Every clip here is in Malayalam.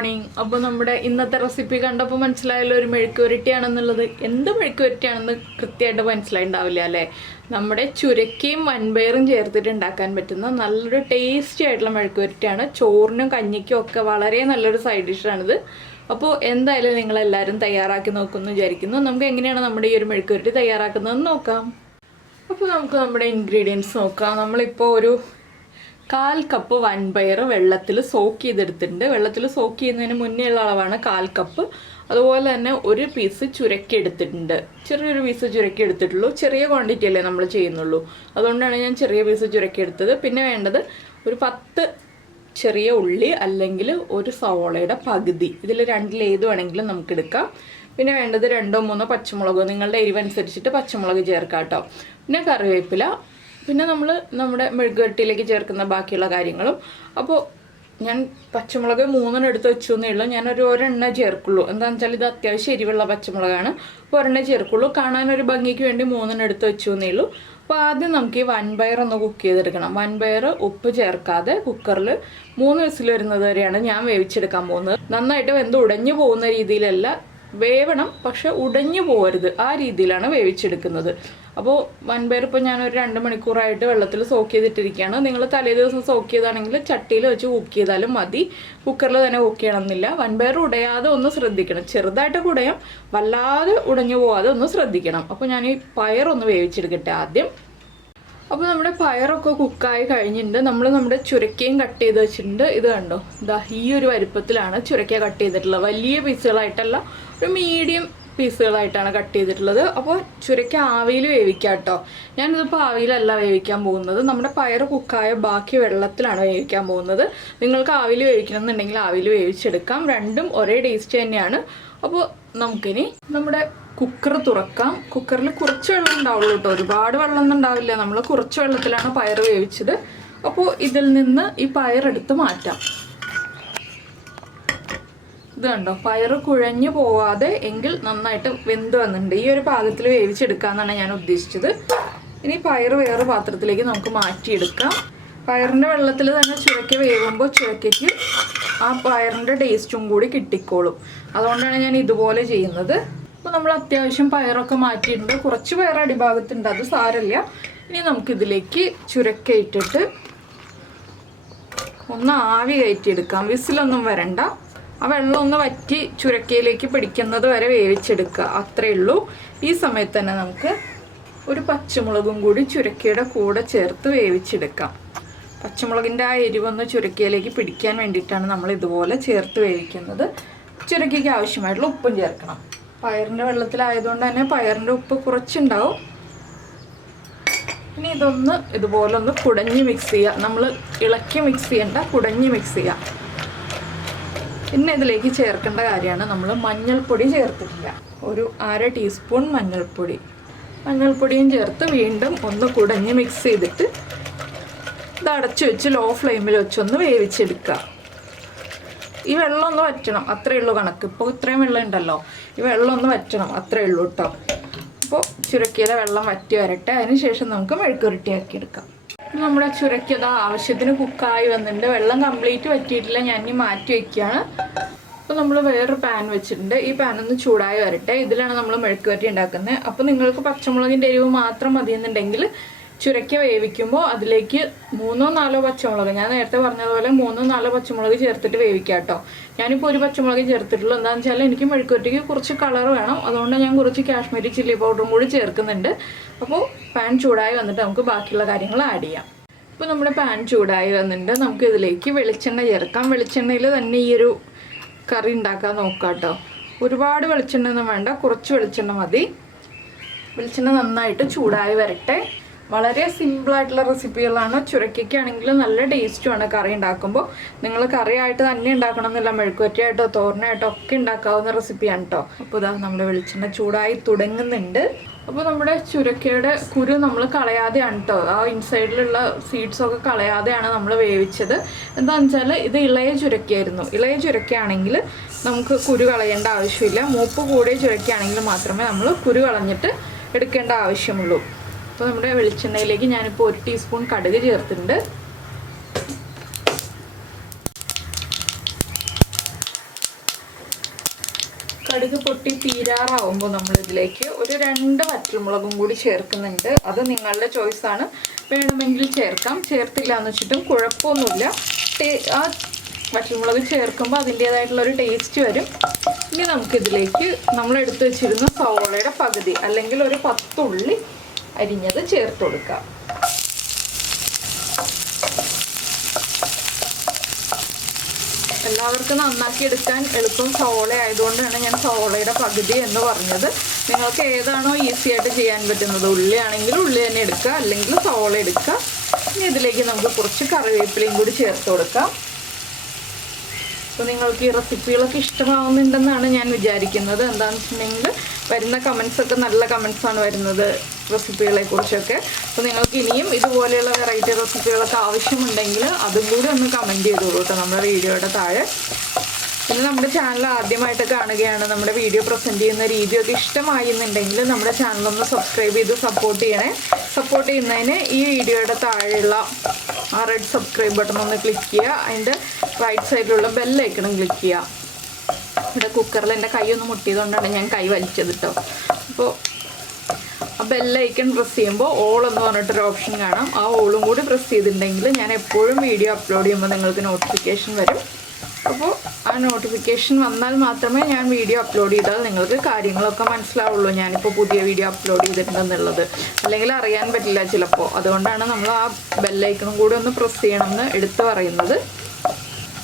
മോർണിംഗ്. അപ്പോൾ നമ്മുടെ ഇന്നത്തെ റെസിപ്പി കണ്ടപ്പോൾ മനസ്സിലായല്ലോ ഒരു മെഴുക്കുവരട്ടിയാണെന്നുള്ളത്. എന്ത് മെഴുക്കുവരട്ടിയാണെന്ന് കൃത്യമായിട്ട് മനസ്സിലായിണ്ടാവില്ല അല്ലേ? നമ്മുടെ ചുരക്കയും വൻപയറും ചേർത്തിട്ട് ഉണ്ടാക്കാൻ പറ്റുന്ന നല്ലൊരു ടേസ്റ്റി ആയിട്ടുള്ള മെഴുക്കുവരട്ടിയാണ്. ചോറിനും കഞ്ഞിക്കും ഒക്കെ വളരെ നല്ലൊരു സൈഡ് ഡിഷാണിത്. അപ്പോൾ എന്തായാലും നിങ്ങളെല്ലാവരും തയ്യാറാക്കി നോക്കുമെന്ന് വിചാരിക്കുന്നു. നമുക്ക് എങ്ങനെയാണ് നമ്മുടെ ഈ ഒരു മെഴുക്കുവരട്ടി തയ്യാറാക്കുന്നതെന്ന് നോക്കാം. അപ്പോൾ നമുക്ക് നമ്മുടെ ഇൻഗ്രീഡിയൻസ് നോക്കാം. നമ്മളിപ്പോൾ ഒരു 1/4 കപ്പ് വൻപയർ വെള്ളത്തിൽ സോക്ക് ചെയ്തെടുത്തിട്ടുണ്ട്. വെള്ളത്തിൽ സോക്ക് ചെയ്യുന്നതിന് മുന്നേ ഉള്ള അളവാണ് 1/4 കപ്പ്. അതുപോലെ തന്നെ ഒരു പീസ് ചുരക്കി എടുത്തിട്ടുണ്ട്. ചെറിയൊരു പീസ് ചുരക്കി എടുത്തിട്ടുള്ളൂ. ചെറിയ ക്വാണ്ടിറ്റി അല്ലേ നമ്മൾ ചെയ്യുന്നുള്ളൂ, അതുകൊണ്ടാണ് ഞാൻ ചെറിയ പീസ് ചുരക്കി എടുത്തത്. പിന്നെ വേണ്ടത് ഒരു 10 ചെറിയ ഉള്ളി അല്ലെങ്കിൽ ഒരു സവോളയുടെ പകുതി, ഇതിൽ രണ്ടിൽ ഏത് വേണമെങ്കിലും നമുക്ക് എടുക്കാം. പിന്നെ വേണ്ടത് 2-3 പച്ചമുളക്, നിങ്ങളുടെ എരിവനുസരിച്ചിട്ട് പച്ചമുളക് ചേർക്കാം കേട്ടോ. പിന്നെ കറിവേപ്പില, പിന്നെ നമ്മൾ നമ്മുടെ മെഴുകുവരട്ടിയിലേക്ക് ചേർക്കുന്ന ബാക്കിയുള്ള കാര്യങ്ങളും. അപ്പോൾ ഞാൻ പച്ചമുളക് 3 എടുത്ത് വെച്ചു എന്നേ ഉള്ളൂ. ഞാനൊരു ഒരെണ്ണ ചേർക്കുള്ളൂ. എന്താണെന്ന് വെച്ചാൽ ഇത് അത്യാവശ്യം എരിവുള്ള പച്ചമുളകാണ്. അപ്പോൾ ഒരെണ്ണ ചേർക്കുള്ളൂ. കാണാനൊരു ഭംഗിക്ക് വേണ്ടി 3 എടുത്ത് വെച്ചു എന്നേ ഉള്ളൂ. അപ്പോൾ ആദ്യം നമുക്ക് ഈ വൻപയർ ഒന്ന് കുക്ക് ചെയ്തെടുക്കണം. വൻപയർ ഉപ്പ് ചേർക്കാതെ കുക്കറിൽ 3 വിസിൽ വരുന്നത് വരെയാണ് ഞാൻ വേവിച്ചെടുക്കാൻ പോകുന്നത്. നന്നായിട്ട് വെന്ത് ഉടഞ്ഞു പോകുന്ന രീതിയിലല്ല, വേവണം പക്ഷെ ഉടഞ്ഞു പോകരുത്, ആ രീതിയിലാണ് വേവിച്ചെടുക്കുന്നത്. അപ്പോൾ വൻപയർ ഇപ്പോൾ ഞാനൊരു 2 മണിക്കൂറായിട്ട് വെള്ളത്തിൽ സോക്ക് ചെയ്തിട്ടിരിക്കുകയാണ്. നിങ്ങൾ തലേ ദിവസം സോക്ക് ചെയ്താണെങ്കിൽ ചട്ടിയിൽ വെച്ച് കുക്ക് ചെയ്താലും മതി, കുക്കറിൽ തന്നെ കുക്ക് ചെയ്യണമെന്നില്ല. വൻപയർ ഉടയാതെ ഒന്ന് ശ്രദ്ധിക്കണം, ചെറുതായിട്ട് ഉടയാം, വല്ലാതെ ഉടഞ്ഞു പോകാതെ ഒന്ന് ശ്രദ്ധിക്കണം. അപ്പോൾ ഞാൻ ഈ പയറൊന്ന് വേവിച്ചെടുക്കട്ടെ ആദ്യം. അപ്പോൾ നമ്മുടെ പയറൊക്കെ കുക്കായി കഴിഞ്ഞിട്ടുണ്ട്. നമ്മൾ നമ്മുടെ ചുരക്കയും കട്ട് ചെയ്ത് വെച്ചിട്ടുണ്ട്. ഇത് കണ്ടോ, ഇതാ ഈ ഒരു വലുപ്പത്തിലാണ് ചുരക്ക കട്ട് ചെയ്തിട്ടുള്ളത്. വലിയ പീസുകളായിട്ടല്ല, ഒരു മീഡിയം പീസുകളായിട്ടാണ് കട്ട് ചെയ്തിട്ടുള്ളത്. അപ്പോൾ ചുരക്ക ആവിയിൽ വേവിക്കാം കേട്ടോ. ഞാനിതിപ്പോൾ ആവിയിലല്ല വേവിക്കാൻ പോകുന്നത്, നമ്മുടെ പയർ കുക്കായ ബാക്കി വെള്ളത്തിലാണ് വേവിക്കാൻ പോകുന്നത്. നിങ്ങൾക്ക് ആവിയിൽ വേവിക്കണം എന്നുണ്ടെങ്കിൽ ആവിയിൽ വേവിച്ചെടുക്കാം, രണ്ടും ഒരേ ടേസ്റ്റ് തന്നെയാണ്. അപ്പോൾ നമുക്കിനി നമ്മുടെ കുക്കർ തുറക്കാം. കുക്കറിൽ കുറച്ച് വെള്ളം ഉണ്ടാവുള്ളൂ കേട്ടോ, ഒരുപാട് വെള്ളമൊന്നും ഉണ്ടാവില്ല. നമ്മൾ കുറച്ച് വെള്ളത്തിലാണ് പയർ വേവിച്ചത്. അപ്പോൾ ഇതിൽ നിന്ന് ഈ പയറെടുത്ത് മാറ്റാം. ഇത് കണ്ടോ, പയർ കുഴഞ്ഞു പോവാതെ എങ്കിൽ നന്നായിട്ട് വെന്ത് വന്നിട്ടുണ്ട്. ഈ ഒരു പാകത്തിൽ വേവിച്ചെടുക്കാമെന്നാണ് ഞാൻ ഉദ്ദേശിച്ചത്. ഇനി പയർ വേറെ പാത്രത്തിലേക്ക് നമുക്ക് മാറ്റിയെടുക്കാം. പയറിൻ്റെ വെള്ളത്തിൽ തന്നെ ചുരക്ക വേകുമ്പോൾ ചുരക്കയ്ക്ക് ആ പയറിൻ്റെ ടേസ്റ്റും കൂടി കിട്ടിക്കോളും. അതുകൊണ്ടാണ് ഞാൻ ഇതുപോലെ ചെയ്യുന്നത്. അപ്പോൾ നമ്മൾ അത്യാവശ്യം പയറൊക്കെ മാറ്റിയിട്ടുണ്ട്. കുറച്ച് പയർ അടിഭാഗത്തുണ്ട്, അത് സാരമില്ല. ഇനി നമുക്കിതിലേക്ക് ചുരക്ക ഇട്ടിട്ട് ഒന്ന് ആവി കയറ്റിയെടുക്കാം. വിസിലൊന്നും വരണ്ട, ആ വെള്ളം ഒന്ന് വറ്റി ചുരക്കയിലേക്ക് പിടിക്കുന്നത് വരെ വേവിച്ചെടുക്കുക, അത്രയേ ഉള്ളൂ. ഈ സമയത്ത് തന്നെ നമുക്ക് ഒരു പച്ചമുളകും കൂടി ചുരക്കയുടെ കൂടെ ചേർത്ത് വേവിച്ചെടുക്കാം. പച്ചമുളകിൻ്റെ ആ എരിവൊന്ന് ചുരക്കയിലേക്ക് പിടിക്കാൻ വേണ്ടിയിട്ടാണ് നമ്മൾ ഇതുപോലെ ചേർത്ത് വേവിക്കുന്നത്. ചുരക്കയ്ക്ക് ആവശ്യമായിട്ടുള്ള ഉപ്പും ചേർക്കണം. പയറിൻ്റെ വെള്ളത്തിലായതുകൊണ്ട് തന്നെ പയറിൻ്റെ ഉപ്പ് കുറച്ചുണ്ടാവും. ഇനി ഇതൊന്ന് ഇതുപോലെ ഒന്ന് കുടഞ്ഞ് മിക്സ് ചെയ്യുക. നമ്മൾ ഇളക്കി മിക്സ് ചെയ്യേണ്ട, കുടഞ്ഞ് മിക്സ് ചെയ്യുക. പിന്നെ ഇതിലേക്ക് ചേർക്കേണ്ട കാര്യമാണ്, നമ്മൾ മഞ്ഞൾപ്പൊടി ചേർത്തിട്ടില്ല. ഒരു 1/2 ടീസ്പൂൺ മഞ്ഞൾപ്പൊടിയും ചേർത്ത് വീണ്ടും ഒന്ന് കുടഞ്ഞ് മിക്സ് ചെയ്തിട്ട് ഇത് അടച്ചു വെച്ച് ലോ ഫ്ലെയിമിൽ വെച്ചൊന്ന് വേവിച്ചെടുക്കുക. ഈ വെള്ളം ഒന്ന് വറ്റണം, അത്രയേ ഉള്ളൂ കണക്ക്. ഇപ്പോൾ ഇത്രയും വെള്ളം ഉണ്ടല്ലോ, ഈ വെള്ളം ഒന്ന് വറ്റണം, അത്രയേ ഉള്ളൂ കേട്ടോ. അപ്പോൾ ചുരക്കയിലെ വെള്ളം വറ്റി വരട്ടെ, അതിനുശേഷം നമുക്ക് മെഴുക്കുവരട്ടിയാക്കി എടുക്കാം. നമ്മുടെ ചുരക്കത ആവശ്യത്തിന് കുക്കായി വന്നിട്ടുണ്ട്. വെള്ളം കംപ്ലീറ്റ് വറ്റിയിട്ടില്ല, ഞാൻ ഇനി മാറ്റി വയ്ക്കുകയാണ്. അപ്പോൾ നമ്മൾ വേറൊരു പാൻ വെച്ചിട്ടുണ്ട്. ഈ പാനൊന്ന് ചൂടായി വരട്ടെ. ഇതിലാണ് നമ്മൾ മെഴുക്കുവരട്ടി ഉണ്ടാക്കുന്നത്. അപ്പോൾ നിങ്ങൾക്ക് പച്ചമുളകിൻ്റെ എരിവ് മാത്രം മതിയെന്നുണ്ടെങ്കിൽ ചുരക്ക വേവിക്കുമ്പോൾ അതിലേക്ക് 3-4 പച്ചമുളക്, ഞാൻ നേരത്തെ പറഞ്ഞതുപോലെ 3-4 പച്ചമുളക് ചേർത്തിട്ട് വേവിക്കാം കേട്ടോ. ഞാനിപ്പോൾ ഒരു പച്ചമുളക് ചേർത്തിട്ടുള്ളൂ. എന്താണെന്ന് വെച്ചാൽ എനിക്ക് മെഴുക്കുവരട്ടിക്ക് കുറച്ച് കളർ വേണം, അതുകൊണ്ട് ഞാൻ കുറച്ച് കാശ്മീരി ചില്ലി പൗഡറും കൂടി ചേർക്കുന്നുണ്ട്. അപ്പോൾ പാൻ ചൂടായി വന്നിട്ട് നമുക്ക് ബാക്കിയുള്ള കാര്യങ്ങൾ ആഡ് ചെയ്യാം. ഇപ്പോൾ നമ്മുടെ പാൻ ചൂടായി വന്നിട്ടുണ്ട്. നമുക്ക് ഇതിലേക്ക് വെളിച്ചെണ്ണ ചേർക്കാം. വെളിച്ചെണ്ണയിൽ തന്നെ ഈ ഒരു കറി ഉണ്ടാക്കാൻ നോക്കാം കേട്ടോ. ഒരുപാട് വെളിച്ചെണ്ണ ഒന്നും വേണ്ട, കുറച്ച് വെളിച്ചെണ്ണ മതി. വെളിച്ചെണ്ണ നന്നായിട്ട് ചൂടായി വരട്ടെ. വളരെ സിമ്പിളായിട്ടുള്ള റെസിപ്പികളാണ്. ചുരക്കയ്ക്കാണെങ്കിലും നല്ല ടേസ്റ്റുമാണ് കറി ഉണ്ടാക്കുമ്പോൾ. നിങ്ങൾ കറിയായിട്ട് തന്നെ ഉണ്ടാക്കണം എന്നില്ല, മെഴുക്കുവരട്ടിയായിട്ടോ തോരനായിട്ടോ ഒക്കെ ഉണ്ടാക്കാവുന്ന റെസിപ്പിയാണ് കേട്ടോ. അപ്പോൾ ഇതാ നമ്മുടെ വെളിച്ചെണ്ണ ചൂടായി തുടങ്ങുന്നുണ്ട്. അപ്പോൾ നമ്മുടെ ചുരക്കയുടെ കുരു നമ്മൾ കളയാതെയാണ് കേട്ടോ, ആ ഇൻസൈഡിലുള്ള സീഡ്സൊക്കെ കളയാതെയാണ് നമ്മൾ വേവിച്ചത്. എന്താണെന്ന് വെച്ചാൽ ഇത് ഇളയ ചുരക്കയായിരുന്നു. ഇളയ ചുരക്കയാണെങ്കിൽ നമുക്ക് കുരു കളയേണ്ട ആവശ്യമില്ല. മൂപ്പ് കൂടിയ ചുരക്കയാണെങ്കിൽ മാത്രമേ നമ്മൾ കുരു കളഞ്ഞിട്ട് എടുക്കേണ്ട ആവശ്യമുള്ളൂ. അപ്പോൾ നമ്മുടെ വെളിച്ചെണ്ണയിലേക്ക് ഞാനിപ്പോൾ 1 ടീസ്പൂൺ കടുക് ചേർത്തിട്ടുണ്ട്. കടുക് പൊട്ടി തീരാറാവുമ്പോൾ നമ്മൾ ഇതിലേക്ക് ഒരു 2 വറ്റൽമുളകും കൂടി ചേർക്കുന്നുണ്ട്. അത് നിങ്ങളുടെ ചോയ്സാണ്, വേണമെങ്കിൽ ചേർക്കാം, ചേർത്തില്ല എന്ന് വെച്ചിട്ടും കുഴപ്പമൊന്നുമില്ല. ആ വറ്റൽമുളക് ചേർക്കുമ്പോൾ അതിൻ്റേതായിട്ടുള്ളൊരു ടേസ്റ്റ് വരും. ഇനി നമുക്കിതിലേക്ക് നമ്മൾ എടുത്തു വെച്ചിരുന്ന സവോളയുടെ പകുതി അല്ലെങ്കിൽ ഒരു 10 ഉള്ളി അരിഞ്ഞത് ചേർത്ത് കൊടുക്കാം. എല്ലാവർക്കും നന്നാക്കി എടുക്കാൻ എളുപ്പം സവോള ആയതുകൊണ്ടാണ് ഞാൻ സവോളയുടെ പകുതി എന്ന് പറഞ്ഞത്. നിങ്ങൾക്ക് ഏതാണോ ഈസി ആയിട്ട് ചെയ്യാൻ പറ്റുന്നത്, ഉള്ളി ആണെങ്കിൽ ഉള്ളി തന്നെ എടുക്കുക, അല്ലെങ്കിൽ സവോള എടുക്കുക. ഇനി ഇതിലേക്ക് നമുക്ക് കുറച്ച് കറിവേപ്പിലയും കൂടി ചേർത്ത് കൊടുക്കാം. അപ്പോൾ നിങ്ങൾക്ക് ഈ റെസിപ്പികളൊക്കെ ഇഷ്ടമാവുന്നുണ്ടെന്നാണ് ഞാൻ വിചാരിക്കുന്നത്. എന്താണെന്ന് വെച്ചിട്ടുണ്ടെങ്കിൽ വരുന്ന കമൻസൊക്കെ നല്ല കമൻസാണ് വരുന്നത് റെസിപ്പികളെ കുറിച്ചൊക്കെ. അപ്പോൾ നിങ്ങൾക്ക് ഇനിയും ഇതുപോലെയുള്ള വെറൈറ്റി റെസിപ്പികളൊക്കെ ആവശ്യമുണ്ടെങ്കിൽ അതും കൂടി ഒന്ന് കമൻറ്റ് ചെയ്തോളൂ കേട്ടോ നമ്മുടെ വീഡിയോയുടെ താഴെ. പിന്നെ നമ്മുടെ ചാനൽ ആദ്യമായിട്ട് കാണുകയാണ്, നമ്മുടെ വീഡിയോ പ്രസൻറ്റ് ചെയ്യുന്ന രീതിയൊക്കെ ഇഷ്ടമായി എന്നുണ്ടെങ്കിൽ നമ്മുടെ ചാനലൊന്ന് സബ്സ്ക്രൈബ് ചെയ്ത് സപ്പോർട്ട് ചെയ്യണേ. സപ്പോർട്ട് ചെയ്യുന്നതിന് ഈ വീഡിയോയുടെ താഴെയുള്ള ആ റെഡ് സബ്സ്ക്രൈബ് ബട്ടൺ ഒന്ന് ക്ലിക്ക് ചെയ്യുക. അതിൻ്റെ റൈറ്റ് സൈഡിലുള്ള ബെല്ലൈക്കണം ക്ലിക്ക് ചെയ്യുക. ഇവിടെ കുക്കറിൽ എൻ്റെ കൈ ഒന്ന് മുട്ടിയതുകൊണ്ടാണ് ഞാൻ കൈ വലിച്ചത് കേട്ടോ. അപ്പോൾ ആ ബെല്ലൈക്കൺ പ്രസ് ചെയ്യുമ്പോൾ ഓൾ എന്ന് പറഞ്ഞിട്ടൊരു ഓപ്ഷൻ കാണാം. ആ ഓളും കൂടി പ്രസ് ചെയ്തിട്ടുണ്ടെങ്കിൽ ഞാൻ എപ്പോഴും വീഡിയോ അപ്ലോഡ് ചെയ്യുമ്പോൾ നിങ്ങൾക്ക് നോട്ടിഫിക്കേഷൻ വരും. അപ്പോൾ ആ നോട്ടിഫിക്കേഷൻ വന്നാൽ മാത്രമേ ഞാൻ വീഡിയോ അപ്ലോഡ് ചെയ്താൽ നിങ്ങൾക്ക് കാര്യങ്ങളൊക്കെ മനസ്സിലാവുള്ളൂ, ഞാനിപ്പോൾ പുതിയ വീഡിയോ അപ്ലോഡ് ചെയ്തിട്ടുണ്ടെന്നുള്ളത്. അല്ലെങ്കിൽ അറിയാൻ പറ്റില്ല ചിലപ്പോൾ. അതുകൊണ്ടാണ് നമ്മൾ ആ ബെല്ലൈക്കണും കൂടി ഒന്ന് പ്രസ് ചെയ്യണമെന്ന് എടുത്തു പറയുന്നത്.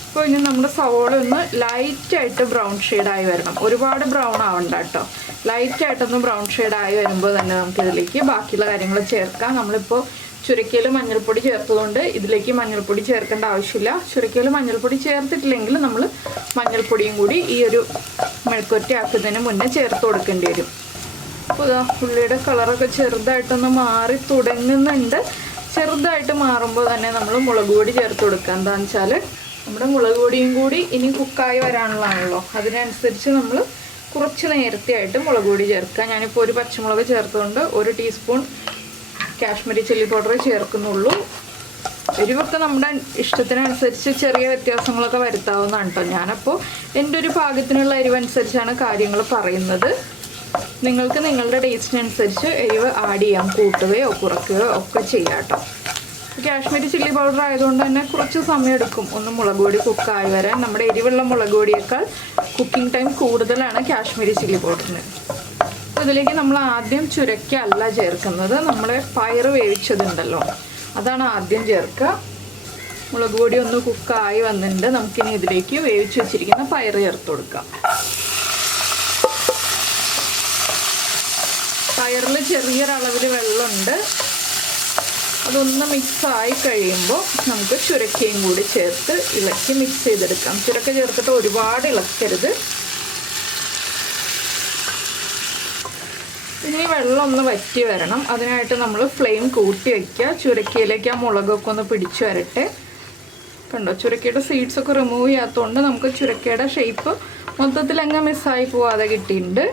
അപ്പോൾ ഇനി നമ്മുടെ സവോള ഒന്ന് ലൈറ്റായിട്ട് ബ്രൗൺ ഷെയ്ഡായി വരണം. ഒരുപാട് ബ്രൗൺ ആവണ്ട കേട്ടോ. ലൈറ്റായിട്ടൊന്ന് ബ്രൗൺ ഷെയ്ഡായി വരുമ്പോൾ തന്നെ നമുക്കിതിലേക്ക് ബാക്കിയുള്ള കാര്യങ്ങൾ ചേർക്കാം. നമ്മളിപ്പോൾ ചുരക്കയിൽ മഞ്ഞൾപ്പൊടി ചേർത്തതുകൊണ്ട് ഇതിലേക്ക് മഞ്ഞൾപ്പൊടി ചേർക്കേണ്ട ആവശ്യമില്ല. ചുരക്കയിൽ മഞ്ഞൾപ്പൊടി ചേർത്തിട്ടില്ലെങ്കിൽ നമ്മൾ മഞ്ഞൾപ്പൊടിയും കൂടി ഈ ഒരു മെഴുക്കുവരട്ടി ആക്കുന്നതിന് മുന്നേ ചേർത്ത് കൊടുക്കേണ്ടി വരും. അപ്പോൾ ഇതാ ഉള്ളിയുടെ കളറൊക്കെ ചെറുതായിട്ടൊന്ന് മാറി തുടങ്ങുന്നുണ്ട്. ചെറുതായിട്ട് മാറുമ്പോൾ തന്നെ നമ്മൾ മുളക് പൊടി ചേർത്ത് കൊടുക്കുക. എന്താണെന്ന് വെച്ചാൽ നമ്മുടെ മുളക് പൊടിയും കൂടി ഇനി കുക്കായി വരാനുള്ളതാണല്ലോ, അതിനനുസരിച്ച് നമ്മൾ കുറച്ച് നേരത്തെ ആയിട്ട് മുളക് പൊടി ചേർക്കുക. ഞാനിപ്പോൾ ഒരു പച്ചമുളക് ചേർത്തുകൊണ്ട് 1 ടീസ്പൂൺ കാശ്മീരി ചില്ലി പൗഡർ ചേർക്കുന്നുള്ളൂ. എരിവൊക്കെ നമ്മുടെ ഇഷ്ടത്തിനനുസരിച്ച് ചെറിയ വ്യത്യാസങ്ങളൊക്കെ വരുത്താവുന്നതാണ് കേട്ടോ. ഞാനപ്പോൾ എൻ്റെ ഒരു പാകത്തിനുള്ള എരിവനുസരിച്ചാണ് കാര്യങ്ങൾ പറയുന്നത്. നിങ്ങൾക്ക് നിങ്ങളുടെ ടേസ്റ്റിനനുസരിച്ച് എരിവ് ആഡ് ചെയ്യാം, കൂട്ടുകയോ കുറയ്ക്കുകയോ ഒക്കെ ചെയ്യാം കേട്ടോ. കാശ്മീരി ചില്ലി പൗഡർ ആയതുകൊണ്ട് തന്നെ കുറച്ച് സമയം എടുക്കും ഒന്ന് മുളക് പൊടി കുക്കായി വരാൻ. നമ്മുടെ എരിവുള്ള മുളക് പൊടിയേക്കാൾ കുക്കിംഗ് ടൈം കൂടുതലാണ് കാശ്മീരി ചില്ലി പൗഡറിന്. ഇതിലേക്ക് നമ്മൾ ആദ്യം ചുരക്ക അല്ല ചേർക്കുന്നത്, നമ്മുടെ പയർ വേവിച്ചതുണ്ടല്ലോ അതാണ് ആദ്യം ചേർക്കുക. മുളക് പൊടി ഒന്ന് കുക്കായി വന്നിട്ടുണ്ട്. നമുക്കിനി ഇതിലേക്ക് വേവിച്ച് വെച്ചിരിക്കുന്ന പയർ ചേർത്ത് കൊടുക്കാം. പയറിൽ ചെറിയൊരളവിൽ വെള്ളമുണ്ട്. അതൊന്ന് മിക്സായി കഴിയുമ്പോൾ നമുക്ക് ചുരക്കയും കൂടി ചേർത്ത് ഇളക്കി മിക്സ് ചെയ്തെടുക്കാം. ചുരക്ക ചേർത്തിട്ട് ഒരുപാട് ഇളക്കരുത്. ഇനി വെള്ളം ഒന്ന് വറ്റി വരണം. അതിനായിട്ട് നമ്മൾ ഫ്ലെയിം കൂട്ടി വയ്ക്കുക. ചുരക്കയിലേക്ക് ആ മുളകൊക്കെ ഒന്ന് പിടിച്ചു വരട്ടെ. കണ്ടോ, ചുരക്കയുടെ സീഡ്സൊക്കെ റിമൂവ് ചെയ്യാത്തതുകൊണ്ട് നമുക്ക് ചുരക്കയുടെ ഷേപ്പ് മൊത്തത്തിൽ അങ്ങ് മിസ്സായി പോവാതെ കിട്ടിയിട്ടുണ്ട്.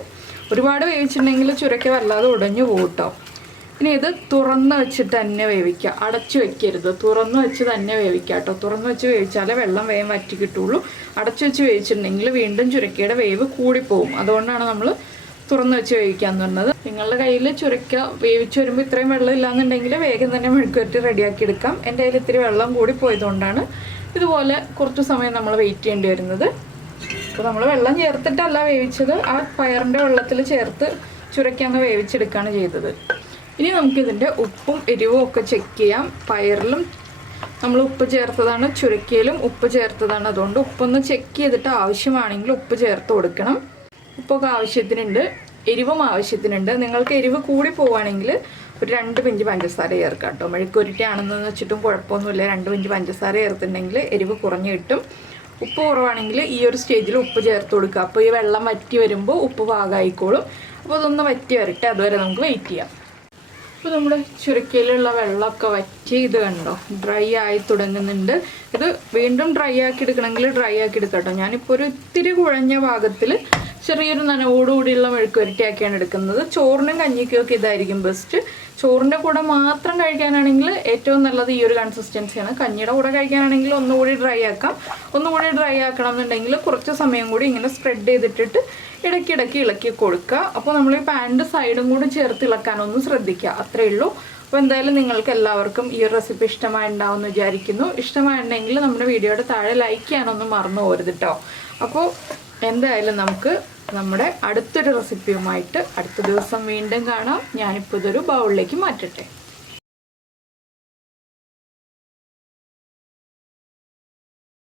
ഒരുപാട് വേവിച്ചിട്ടുണ്ടെങ്കിൽ ചുരക്ക വല്ലാതെ ഉടഞ്ഞു പോകും കേട്ടോ. ഇനി ഇത് തുറന്ന് വെച്ചിട്ട് തന്നെ വേവിക്കുക, അടച്ചു വെക്കരുത്. തുറന്ന് വെച്ച് തന്നെ വേവിക്കുക കേട്ടോ. തുറന്ന് വെച്ച് വേവിച്ചാലേ വെള്ളം വേഗം വറ്റി കിട്ടുള്ളൂ. അടച്ചു വെച്ച് വേവിച്ചിട്ടുണ്ടെങ്കിൽ വീണ്ടും ചുരക്കയുടെ വേവ് കൂടിപ്പോവും. അതുകൊണ്ടാണ് നമ്മൾ തുറന്ന് വെച്ച് വേവിക്കാന്ന് പറഞ്ഞത്. നിങ്ങളുടെ കയ്യിൽ ചുരക്ക വേവിച്ച് വരുമ്പോൾ ഇത്രയും വെള്ളം ഇല്ലാന്നുണ്ടെങ്കിൽ വേഗം തന്നെ മെഴുക്കുവരട്ടി റെഡിയാക്കി എടുക്കാം. എൻ്റെ കയ്യിൽ ഇത്തിരി വെള്ളം കൂടി പോയതുകൊണ്ടാണ് ഇതുപോലെ കുറച്ച് സമയം നമ്മൾ വെയിറ്റ് ചെയ്യേണ്ടി വരുന്നത്. അപ്പോൾ നമ്മൾ വെള്ളം ചേർത്തിട്ടല്ല വേവിച്ചത്, ആ പയറിൻ്റെ വെള്ളത്തിൽ ചേർത്ത് ചുരക്കാന്ന് വേവിച്ചെടുക്കുകയാണ് ചെയ്തത്. ഇനി നമുക്കിതിൻ്റെ ഉപ്പും എരിവും ഒക്കെ ചെക്ക് ചെയ്യാം. പയറിലും നമ്മൾ ഉപ്പ് ചേർത്തതാണ്, ചുരക്കയിലും ഉപ്പ് ചേർത്തതാണ്. അതുകൊണ്ട് ഉപ്പൊന്ന് ചെക്ക് ചെയ്തിട്ട് ആവശ്യമാണെങ്കിൽ ഉപ്പ് ചേർത്ത് കൊടുക്കണം. ഉപ്പൊക്കെ ആവശ്യത്തിനുണ്ട്, എരിവും ആവശ്യത്തിനുണ്ട്. നിങ്ങൾക്ക് എരിവ് കൂടി പോവുകയാണെങ്കിൽ ഒരു 2 പിഞ്ച് പഞ്ചസാര ചേർക്കാം കേട്ടോ. മെഴുക്കുവരട്ടി ആണെന്ന് വെച്ചിട്ടും കുഴപ്പമൊന്നുമില്ല. 2 പിഞ്ച് പഞ്ചസാര ചേർത്തിട്ടുണ്ടെങ്കിൽ എരിവ് കുറഞ്ഞ് കിട്ടും. ഉപ്പ് കുറവാണെങ്കിൽ ഈ ഒരു സ്റ്റേജിൽ ഉപ്പ് ചേർത്ത് കൊടുക്കുക. അപ്പോൾ ഈ വെള്ളം വറ്റി വരുമ്പോൾ ഉപ്പ് പാകമായിക്കോളും. അപ്പോൾ അതൊന്ന് വറ്റി വരട്ടെ, അതുവരെ നമുക്ക് വെയിറ്റ് ചെയ്യാം. അപ്പോൾ നമ്മുടെ ചുരക്കയിലുള്ള വെള്ളമൊക്കെ വറ്റി ഇത് കണ്ടോ ഡ്രൈ ആയി തുടങ്ങുന്നുണ്ട്. ഇത് വീണ്ടും ഡ്രൈ ആക്കി എടുക്കണമെങ്കിൽ ഡ്രൈ ആക്കി എടുക്കാം കേട്ടോ. ഞാനിപ്പോൾ ഒരു ഇത്തിരി കുഴഞ്ഞ ഭാഗത്തിൽ ചെറിയൊരു നനവോടുകൂടിയുള്ള മെഴുക്കുവരട്ടിയാക്കിയാണ് എടുക്കുന്നത്. ചോറിനും കഞ്ഞിക്കും ഒക്കെ ഇതായിരിക്കും ബെസ്റ്റ്. ചോറിൻ്റെ കൂടെ മാത്രം കഴിക്കാനാണെങ്കിൽ ഏറ്റവും നല്ലത് ഈ ഒരു കൺസിസ്റ്റൻസിയാണ്. കഞ്ഞിയുടെ കൂടെ കഴിക്കാനാണെങ്കിൽ ഒന്നുകൂടി ഡ്രൈ ആക്കാം. ഒന്നുകൂടി ഡ്രൈ ആക്കണം എന്നുണ്ടെങ്കിൽ കുറച്ച് സമയം കൂടി ഇങ്ങനെ സ്പ്രെഡ് ചെയ്തിട്ടിട്ട് ഇടയ്ക്കിടയ്ക്ക് ഇളക്കി കൊടുക്കുക. അപ്പോൾ നമ്മൾ ഈ പാനിൻ്റെ സൈഡും കൂടി ചേർത്ത് ഇളക്കാനൊന്ന് ശ്രദ്ധിക്കുക. അത്രയേ ഉള്ളൂ. അപ്പോൾ എന്തായാലും നിങ്ങൾക്ക് എല്ലാവർക്കും ഈ ഒരു റെസിപ്പി ഇഷ്ടമായിട്ടുണ്ടാവുമെന്ന് വിചാരിക്കുന്നു. ഇഷ്ടമായിട്ടുണ്ടെങ്കിൽ നമ്മുടെ വീഡിയോയുടെ താഴെ ലൈക്ക് ചെയ്യാനൊന്നും മറന്നു പോകരുത് കേട്ടോ. അപ്പോൾ എന്തായാലും നമുക്ക് നമ്മുടെ അടുത്തൊരു റെസിപ്പിയുമായിട്ട് അടുത്ത ദിവസം വീണ്ടും കാണാം. ഞാനിപ്പോൾ ഇതൊരു ബൗളിലേക്ക് മാറ്റട്ടെ.